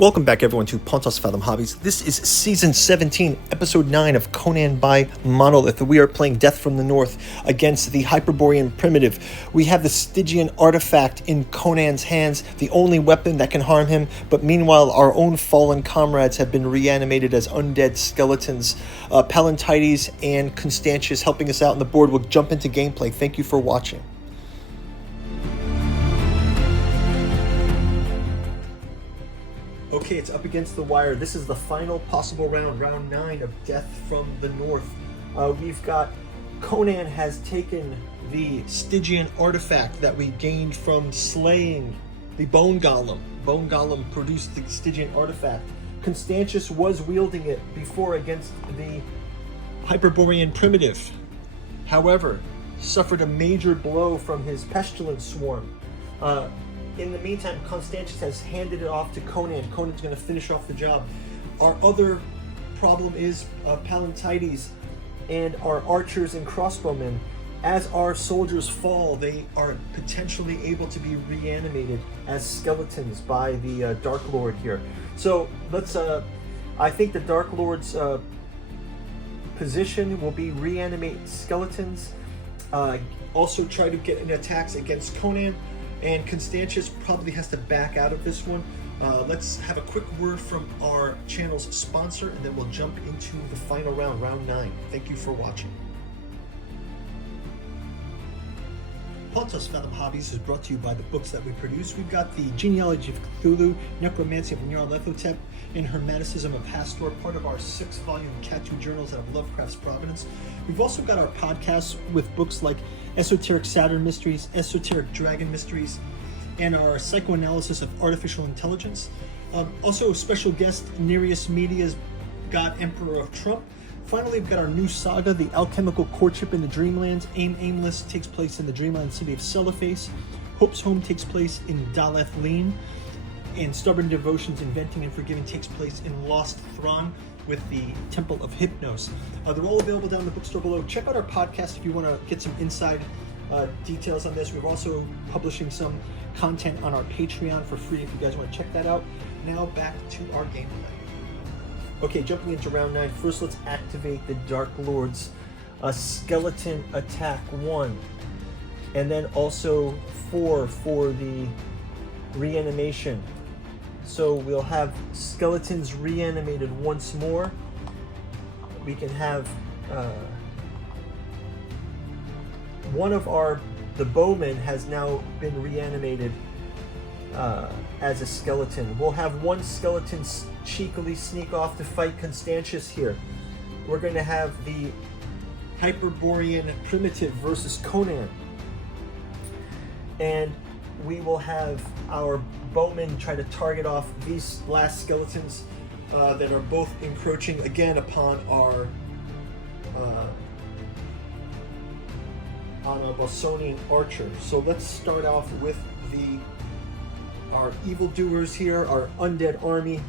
Welcome back, everyone, to Pontos Fathom Hobbies. This is Season 17, Episode 9 of Conan by Monolith. We are playing Death from the North against the Hyperborean Primitive. We have the Stygian artifact in Conan's hands, the only weapon that can harm him, but meanwhile our own fallen comrades have been reanimated as undead skeletons. Pallantides and Constantius helping us out on the board. We'll jump into gameplay. Thank you for watching. Okay, it's up against the wire. This is the final possible round, round 9 of Death from the North. We've got Conan has taken the Stygian artifact that we gained from slaying the Bone Golem. Bone Golem produced the Stygian artifact. Constantius was wielding it before against the Hyperborean Primitive. However, suffered a major blow from his Pestilence Swarm. In the meantime, Constantius has handed it off to Conan. Conan's going to finish off the job. Our other problem is Pallantides and our archers and crossbowmen. As our soldiers fall, they are potentially able to be reanimated as skeletons by the Dark Lord here. So let's, I think the Dark Lord's position will be reanimate skeletons. Also try to get in attacks against Conan. And Constantius probably has to back out of this one. Let's have a quick word from our channel's sponsor, and then we'll jump into the final round, round 9. Thank you for watching. Pontos Fathom Hobbies is brought to you by the books that we produce. We've got the Genealogy of Cthulhu, Necromancy of Nyarlathotep, and Hermeticism of Hastur, part of our 6-volume Katu journals out of Lovecraft's Providence. We've also got our podcasts with books like Esoteric Saturn Mysteries, Esoteric Dragon Mysteries, and our Psychoanalysis of Artificial Intelligence. Also, special guest, Nereus Media's God Emperor of Trump. Finally, we've got our new saga, The Alchemical Courtship in the Dreamlands. Aimless takes place in the dreamland city of Cellophase. Hope's Home takes place in Daleth Leen. And Stubborn Devotions, Inventing and Forgiving takes place in Lost Thron with the Temple of Hypnos. They're all available down in the bookstore below. Check out our podcast if you want to get some inside details on this. We're also publishing some content on our Patreon for free if you guys want to check that out. Now back to our gameplay. Okay, jumping into round 9. First, let's activate the Dark Lord's skeleton attack 1. And then also 4 for the reanimation. So we'll have skeletons reanimated once more. We can have one of the bowmen has now been reanimated as a skeleton. We'll have one skeleton cheekily sneak off to fight Constantius here. We're going to have the Hyperborean Primitive versus Conan. And we will have our bowmen try to target off these last skeletons that are both encroaching again upon our Bosonian archer. So let's start off with our evildoers here, our undead army.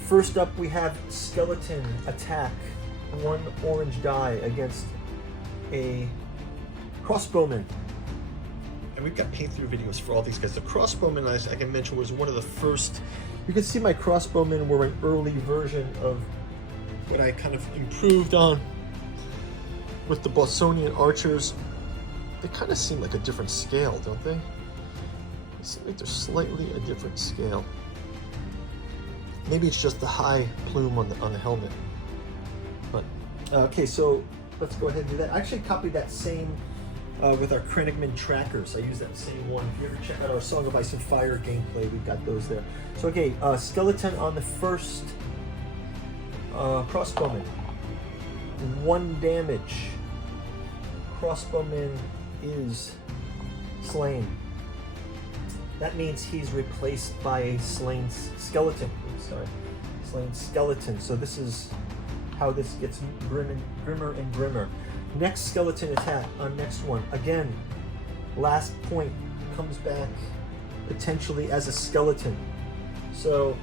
First up, we have skeleton attack, 1 orange die against a crossbowman. And we've got paint through videos for all these guys. The crossbowman, as I can mention, was one of the first. You can see my crossbowmen were an early version of what I kind of improved on with the Bosonian archers. They kind of seem like a different scale, don't they? They seem like they're slightly a different scale. Maybe it's just the high plume on the helmet. But okay, so let's go ahead and do that. I actually copied that same with our Krenigman trackers. I use that same one. If you ever check out our Song of Ice and Fire gameplay, we've got those there. So okay, skeleton on the first crossbowman. 1 damage. Crossbowman is slain. That means he's replaced by a slain skeleton. Slain skeleton. So this is how this gets grimmer and grimmer. Next skeleton attack on next one. Again, last point comes back potentially as a skeleton. So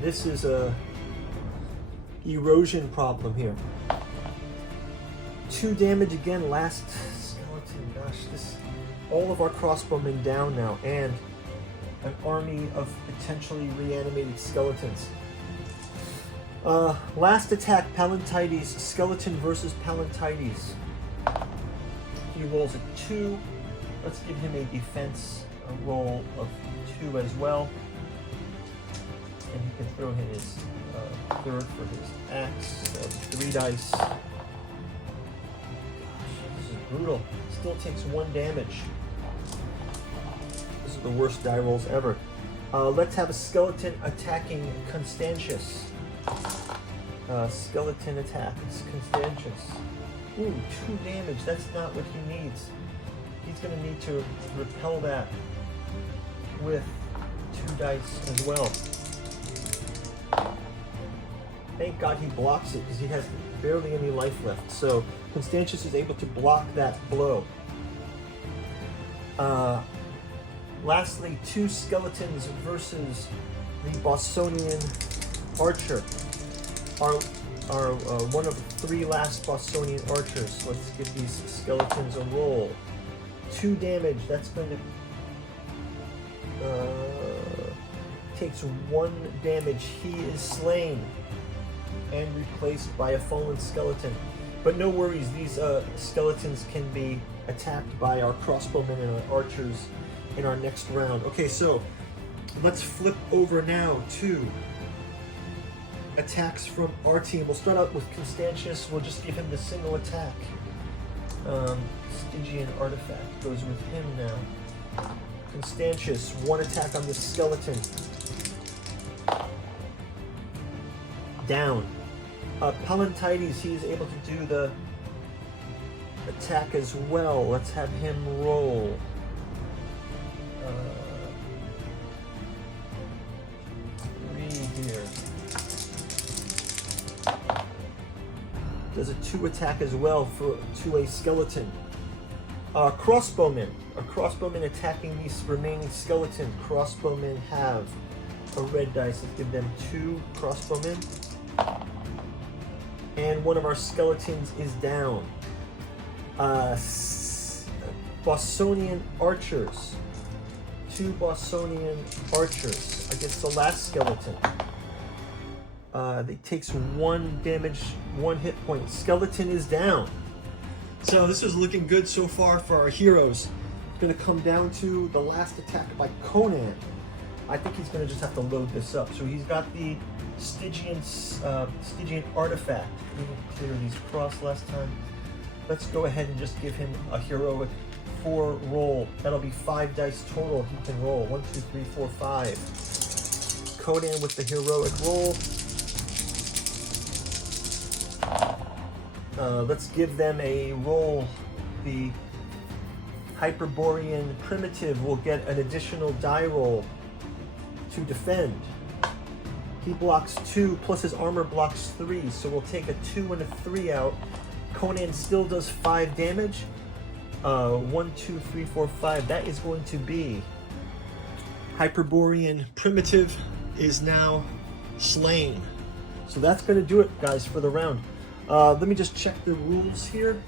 this is a erosion problem here. 2 damage again, last skeleton. Gosh, all of our crossbowmen down now, and an army of potentially reanimated skeletons. Last attack, Palantides. Skeleton versus Palantides. He rolls a 2. Let's give him a defense roll of 2 as well. And he can throw in his 3rd for his axe. So 3 dice. Gosh, this is brutal. Still takes 1 damage. This is the worst die rolls ever. Let's have a skeleton attacking Constantius. Skeleton attack. It's Constantius. Ooh, 2 damage. That's not what he needs. He's going to need to repel that with 2 dice as well. Thank God he blocks it because he has barely any life left. So Constantius is able to block that blow. Lastly, 2 skeletons versus the Bostonian archer. Are one of 3 last Bostonian archers. Let's give these skeletons a roll. 2 damage. That's going to takes 1 damage. He is slain and replaced by a fallen skeleton. But no worries. These skeletons can be attacked by our crossbowmen and our archers in our next round. Okay, so let's flip over now to attacks from our team. We'll start out with Constantius. We'll just give him the single attack. Stygian artifact goes with him now. Constantius, 1 attack on the skeleton. Down. Palantides, he is able to do the attack as well. Let's have him roll. Here. Does a 2 attack as well to a skeleton. Crossbowmen. A crossbowman attacking these remaining skeleton. Crossbowmen have a red dice. Let's give them 2 crossbowmen. And one of our skeletons is down. Bostonian archers. 2 Bostonian archers against the last skeleton. It takes 1 damage, 1 hit point. Skeleton is down. So this is looking good so far for our heroes. It's going to come down to the last attack by Conan. I think he's going to just have to load this up. So he's got the Stygian artifact. We didn't clear these across last time. Let's go ahead and just give him a heroic 4 roll. That'll be 5 dice total he can roll. 1, 2, 3, 4, 5. Conan with the heroic roll. Let's give them a roll. The Hyperborean primitive will get an additional die roll to defend. He blocks 2 plus his armor blocks 3, so we'll take a 2 and a 3 out. Conan still does 5 damage. 1, 2, 3, 4, 5. That is going to be Hyperborean primitive is now slain. So that's going to do it, guys, for the round. Let me just check the rules here.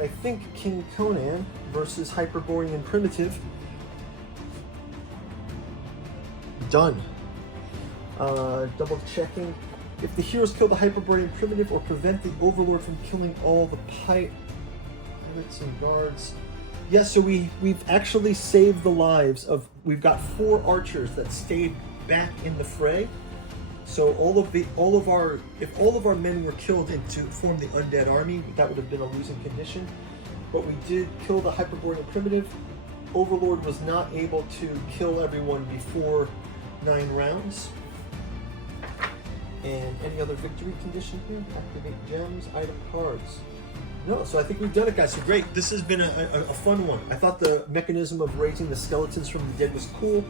I think King Conan versus Hyperborean primitive. Done. Double checking. If the heroes kill the Hyperborean primitive or prevent the Overlord from killing all the pirates and guards. Yes, so we've actually saved the lives of, we've got 4 archers that stayed back in the fray. So if all of our men were killed to form the undead army, that would have been a losing condition. But we did kill the Hyperborean primitive. Overlord was not able to kill everyone before 9 rounds. And any other victory condition here? Activate gems, item cards. No, so I think we've done it, guys. So great. This has been a fun one. I thought the mechanism of raising the skeletons from the dead was cool.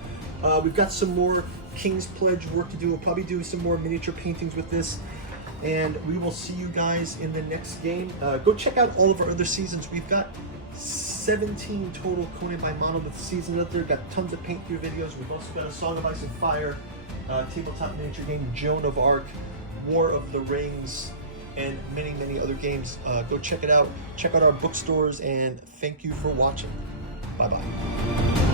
We've got some more King's Pledge work to do. We'll probably do some more miniature paintings with this. And we will see you guys in the next game. Go check out all of our other seasons. We've got 17 total Conan by Monolith seasons out there. Got tons of paint through videos. We've also got a Song of Ice and Fire, tabletop miniature game, Joan of Arc, War of the Rings, and many, many other games. Go check it out. Check out our bookstores, and thank you for watching. Bye-bye.